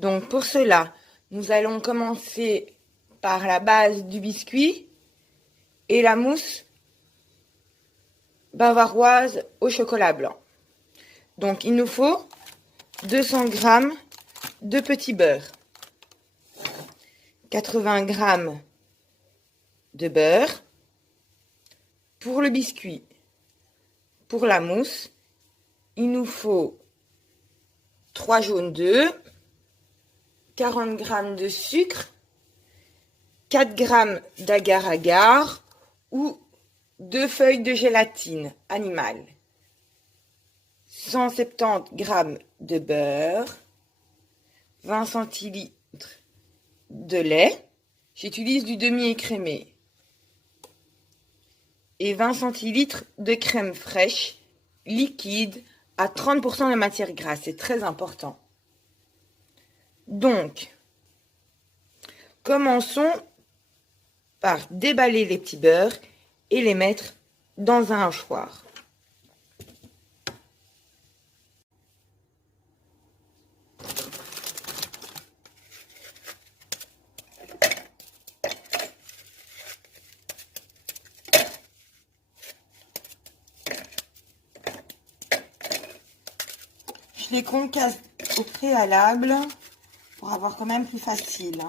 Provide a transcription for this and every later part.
Donc pour cela, nous allons commencer par la base du biscuit et la mousse bavaroise au chocolat blanc. Donc il nous faut 200 g de petit beurre, 80 g de beurre pour le biscuit. Pour la mousse, il nous faut 3 jaunes d'œufs, 40 g de sucre, 4 g d'agar-agar ou 2 feuilles de gélatine animale, 170 g de beurre, 20 centilitres de lait, j'utilise du demi-écrémé, et 20 centilitres de crème fraîche liquide à 30% de matière grasse, c'est très important. Donc, commençons par déballer les petits beurres et les mettre dans un hachoir. Je les concasse au préalable pour avoir quand même plus facile.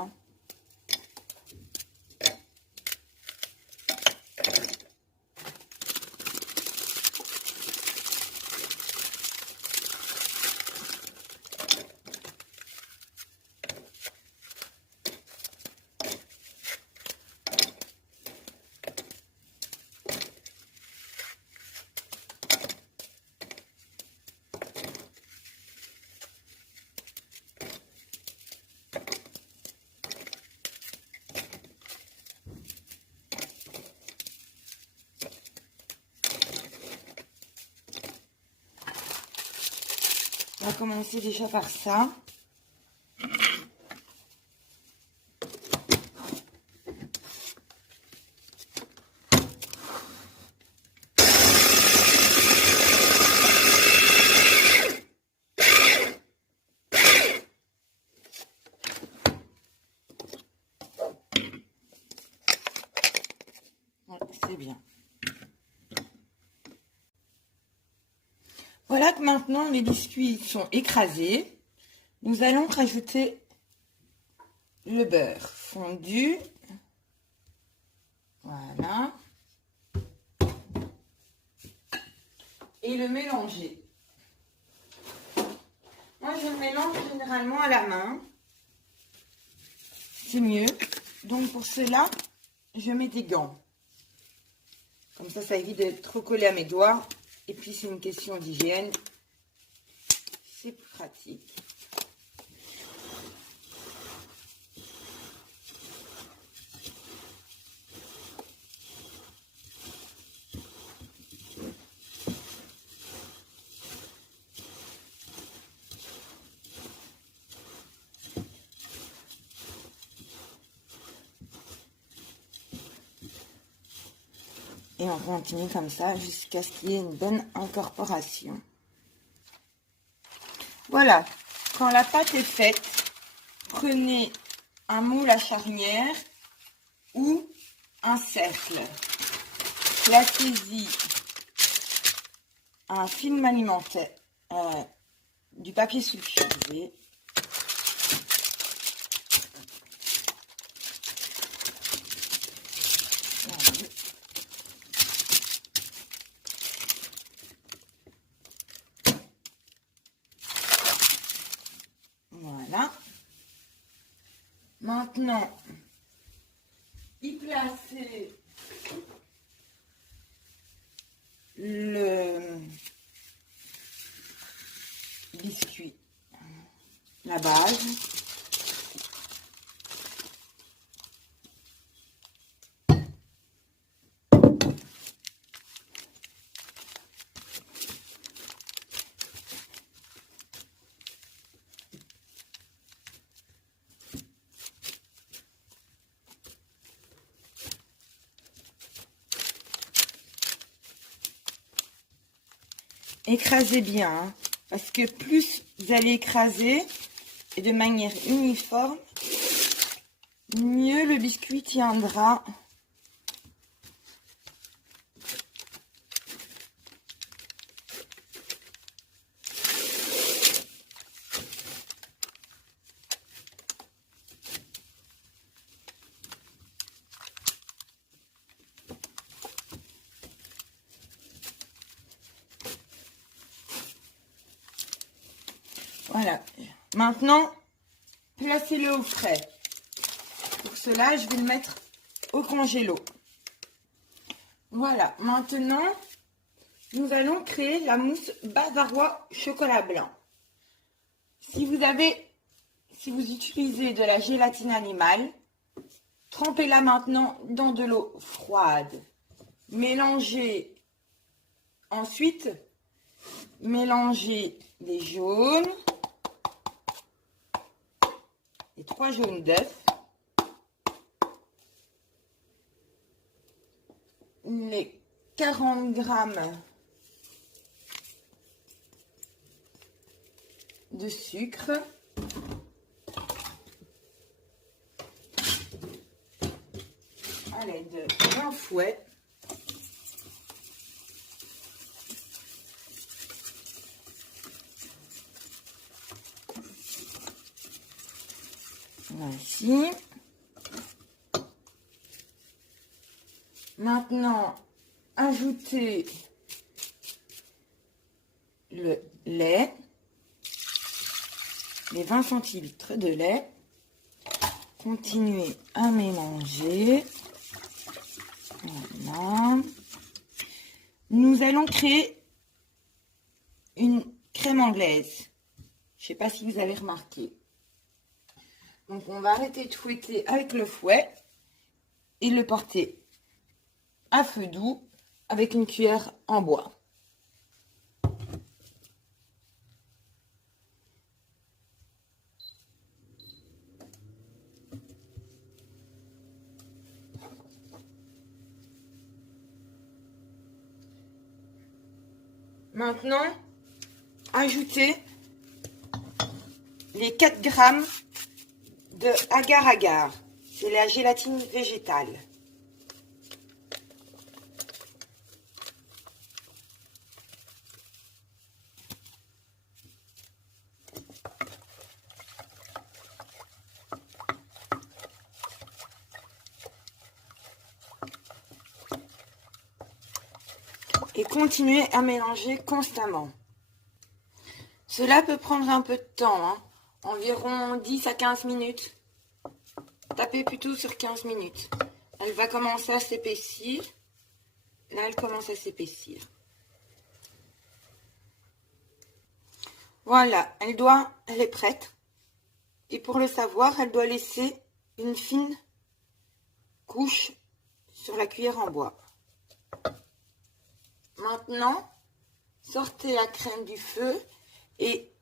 On va commencer déjà par ça. Voilà, c'est bien. Voilà que maintenant les biscuits sont écrasés. Nous allons rajouter le beurre fondu. Voilà. Et le mélanger. Moi, je le mélange généralement à la main. C'est mieux. Donc, pour cela, je mets des gants. Comme ça évite d'être trop collé à mes doigts. Et puis, c'est une question d'hygiène. C'est plus pratique. Et on continue comme ça jusqu'à ce qu'il y ait une bonne incorporation. Voilà, quand la pâte est faite, prenez un moule à charnière ou un cercle. Placez-y un film alimentaire, du papier sulfurisé. Voilà. Maintenant, y placer le biscuit, la base. Écrasez bien, hein, parce que plus vous allez écraser, et de manière uniforme, mieux le biscuit tiendra. Voilà. Maintenant, placez-le au frais. Pour cela, je vais le mettre au congélo. Voilà. Maintenant, nous allons créer la mousse bavarois chocolat blanc. Si vous utilisez de la gélatine animale, trempez-la maintenant dans de l'eau froide. Ensuite, mélangez les jaunes, les 3 jaunes d'œufs, les 40 grammes de sucre, à l'aide d'un fouet. Voici. Maintenant, ajoutez le lait, les 20 centilitres de lait. Continuez à mélanger. Voilà. Nous allons créer une crème anglaise. Je ne sais pas si vous avez remarqué. Donc, on va arrêter de fouetter avec le fouet et le porter à feu doux avec une cuillère en bois. Maintenant, ajoutez les 4 grammes de agar-agar. C'est la gélatine végétale. Et continuez à mélanger constamment. Cela peut prendre un peu de temps, hein, environ 10 à 15 minutes. Tapez plutôt sur 15 minutes. Elle va commencer à s'épaissir. Là, elle commence à s'épaissir. Voilà, elle est prête. Et pour le savoir, elle doit laisser une fine couche sur la cuillère en bois. Maintenant, sortez la crème du feu et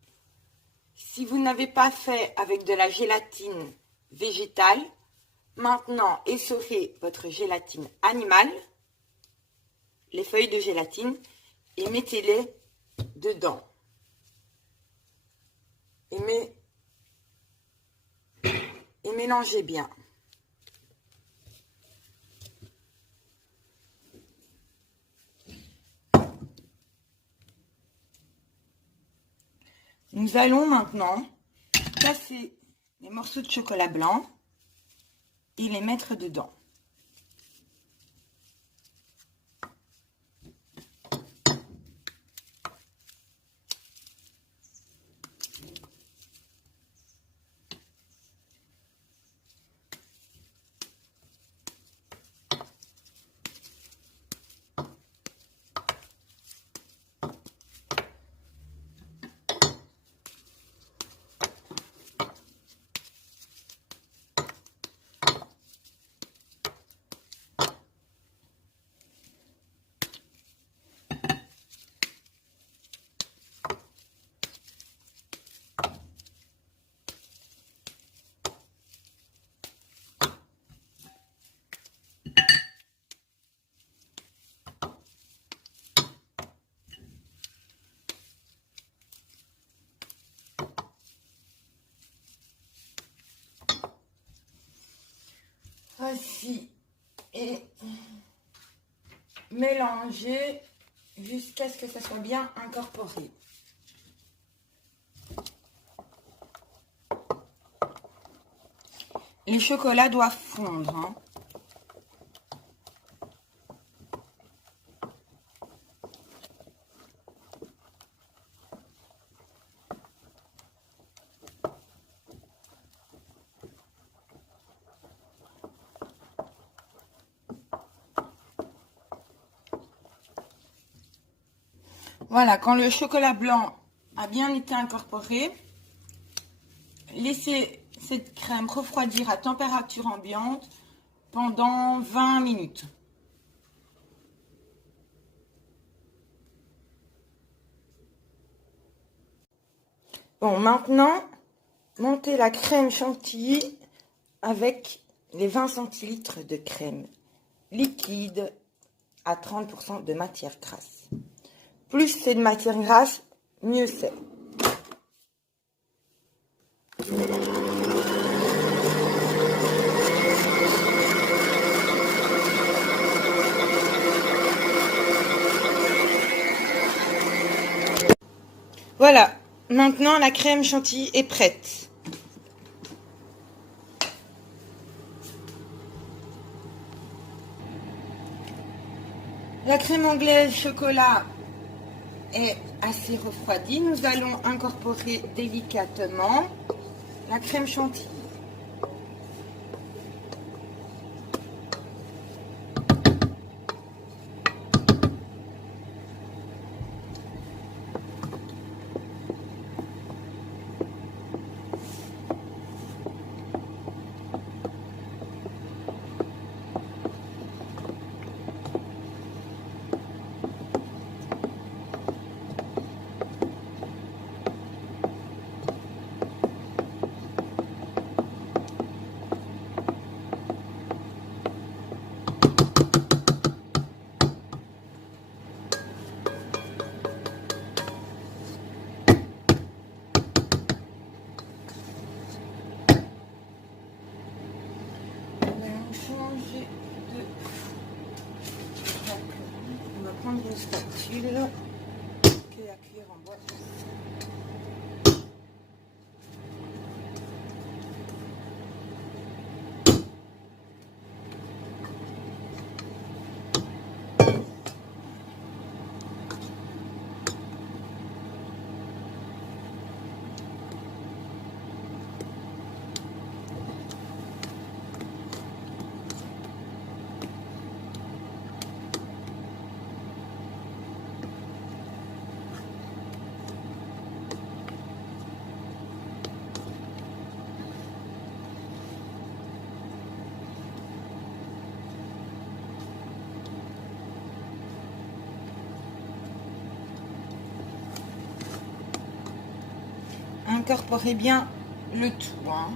si vous n'avez pas fait avec de la gélatine végétale, maintenant essorez votre gélatine animale, les feuilles de gélatine, et mettez-les dedans. Et mélangez bien. Nous allons maintenant casser les morceaux de chocolat blanc et les mettre dedans. Voici. Et mélanger jusqu'à ce que ça soit bien incorporé. Les chocolats doivent fondre, hein. Voilà, quand le chocolat blanc a bien été incorporé, laissez cette crème refroidir à température ambiante pendant 20 minutes. Bon, maintenant, montez la crème chantilly avec les 20 centilitres de crème liquide à 30% de matière grasse. Plus c'est de matière grasse, mieux c'est. Voilà, maintenant la crème chantilly est prête. La crème anglaise chocolat est assez refroidie. Nous allons incorporer délicatement la crème chantilly. On va prendre une spatule que la cuillère en bois. Incorporez bien le tout, hein.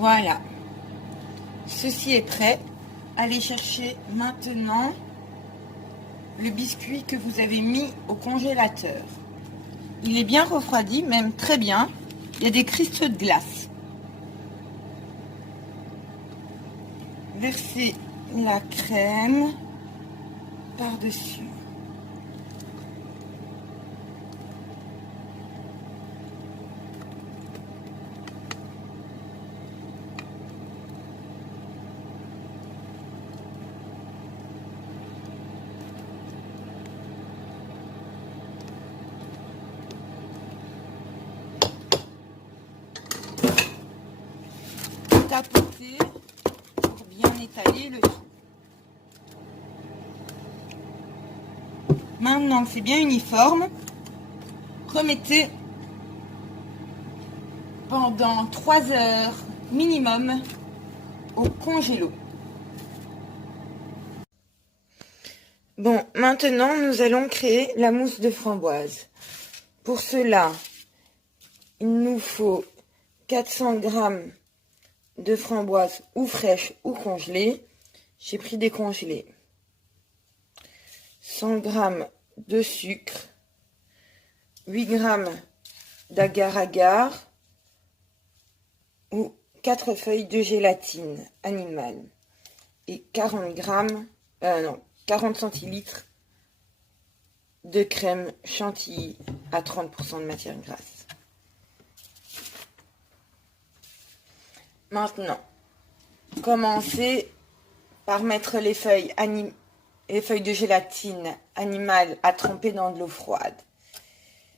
Voilà, ceci est prêt. Allez chercher maintenant le biscuit que vous avez mis au congélateur. Il est bien refroidi, même très bien. Il y a des cristaux de glace. Versez la crème par-dessus. Tapoter pour bien étaler le tout. Maintenant que c'est bien uniforme, remettez pendant 3 heures minimum au congélo. Bon, maintenant, nous allons créer la mousse de framboise. Pour cela, il nous faut 400 g de framboises ou fraîches ou congelées. J'ai pris des congelées. 100 g de sucre, 8 g d'agar-agar ou 4 feuilles de gélatine animale et 40 centilitres de crème chantilly à 30% de matière grasse. Maintenant, commencez par mettre les feuilles de gélatine animale à tremper dans de l'eau froide.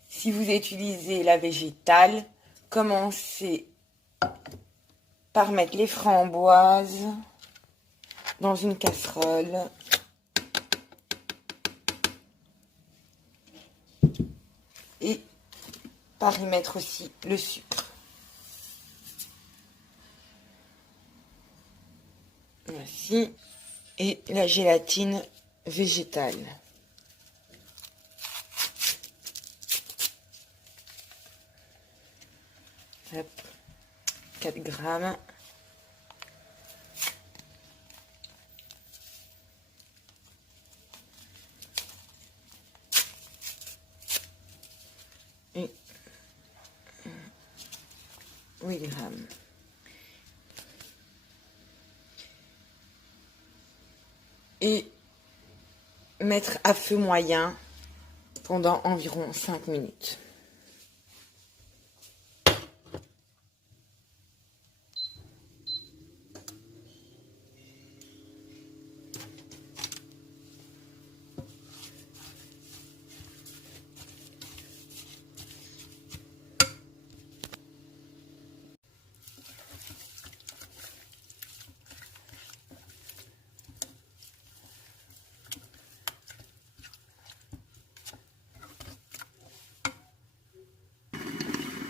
Si vous utilisez la végétale, commencez par mettre les framboises dans une casserole. Et par y mettre aussi le sucre. Voici. Et la gélatine végétale. Hop. 4 grammes. Et 8 grammes. Et mettre à feu moyen pendant environ 5 minutes.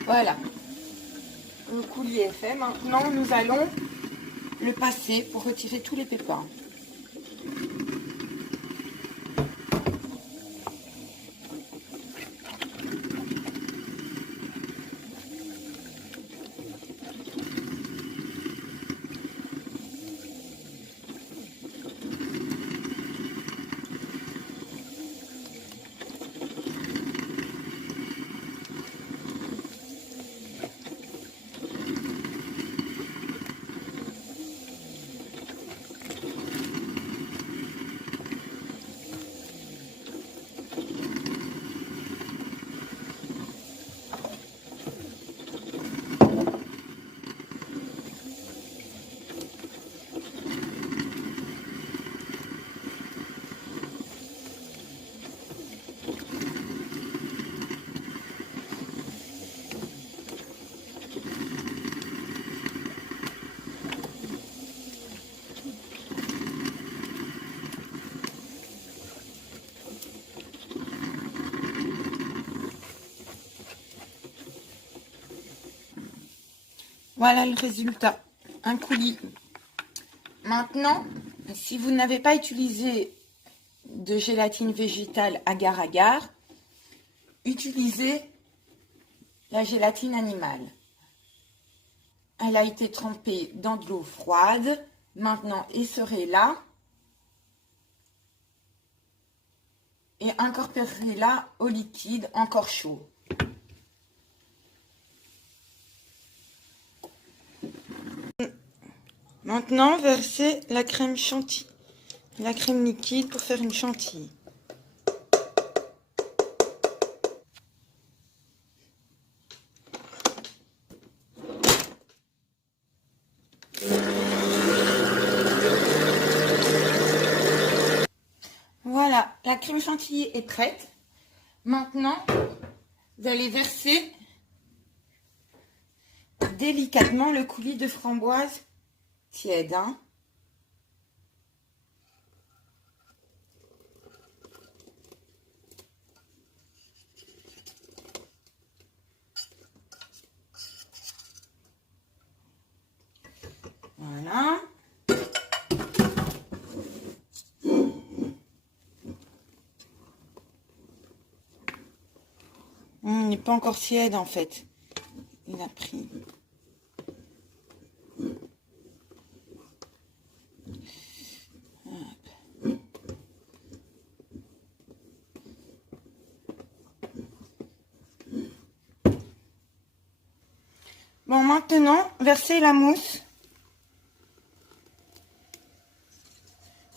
Voilà, le coulis est fait. Maintenant, nous allons le passer pour retirer tous les pépins. Voilà le résultat, un coulis. Maintenant, si vous n'avez pas utilisé de gélatine végétale agar-agar, utilisez la gélatine animale. Elle a été trempée dans de l'eau froide. Maintenant, essorez-la et incorporez-la au liquide encore chaud. Maintenant, versez la crème chantilly, la crème liquide pour faire une chantilly. Voilà, la crème chantilly est prête. Maintenant, vous allez verser délicatement le coulis de framboise tiède. Voilà. n'est pas encore tiède en fait. Il a pris. Bon, maintenant, versez la mousse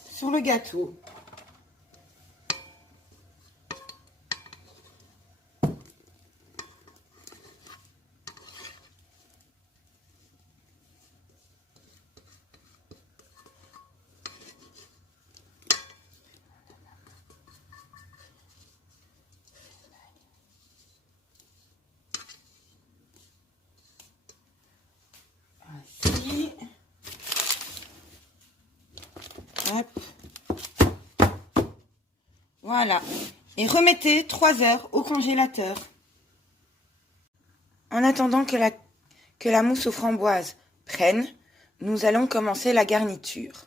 sur le gâteau. Ainsi. Hop. Voilà. Et remettez 3 heures au congélateur. En attendant que la mousse aux framboises prenne, nous allons commencer la garniture.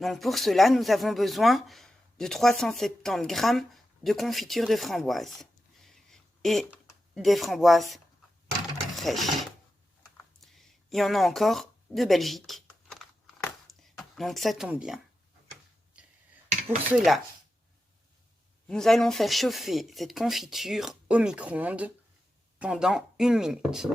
Donc pour cela, nous avons besoin de 370 g de confiture de framboise et des framboises fraîches. Il y en a encore de Belgique, donc ça tombe bien. Pour cela, nous allons faire chauffer cette confiture au micro-ondes pendant 1 minute.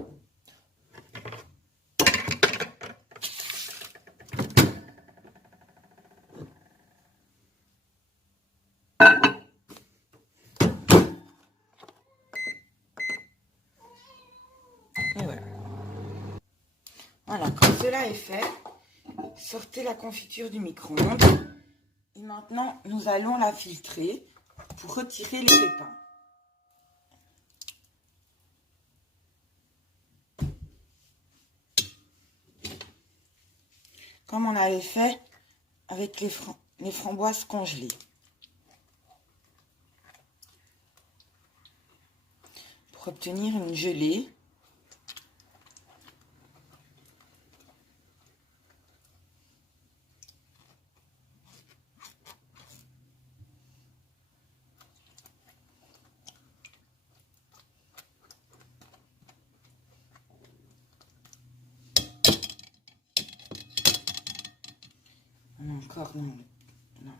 Et voilà. Voilà, quand cela est fait, sortez la confiture du micro-ondes. Et maintenant, nous allons la filtrer pour retirer les pépins. Comme on avait fait avec les framboises congelées. Pour obtenir une gelée. Encore non. Non.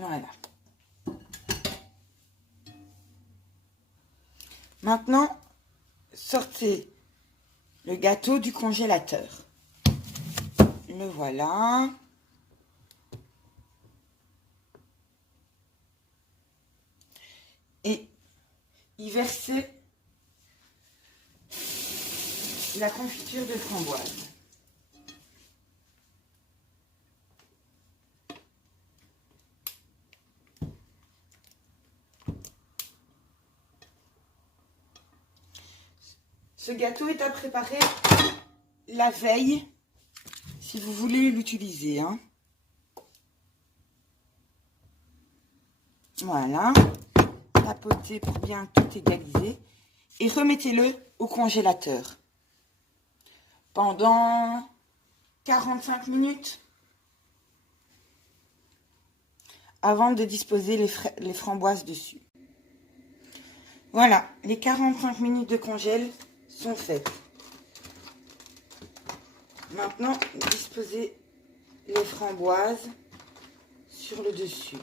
Voilà. Maintenant, sortez le gâteau du congélateur. Le voilà. Et y versez la confiture de framboise. Ce gâteau est à préparer la veille, si vous voulez l'utiliser. Hein. Voilà. Tapotez pour bien tout égaliser. Et remettez-le au congélateur. Pendant 45 minutes. Avant de disposer les framboises dessus. Voilà, les 45 minutes de congèle sont faites. Maintenant, disposez les framboises sur le dessus.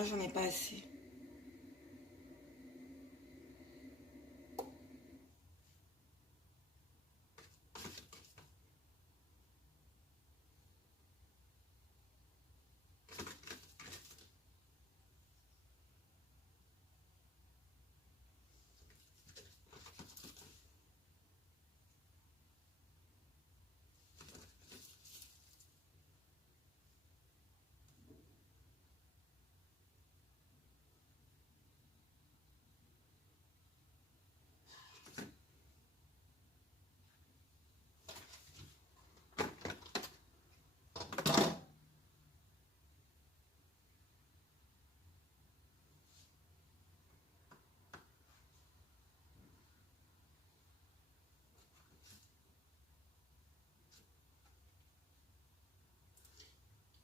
Ah, j'en ai pas assez.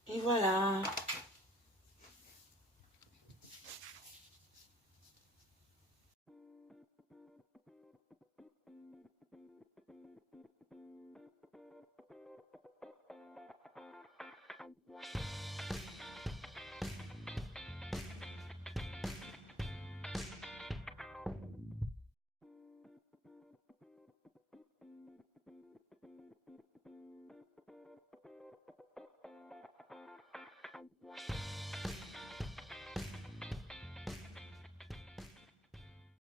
Et voilà.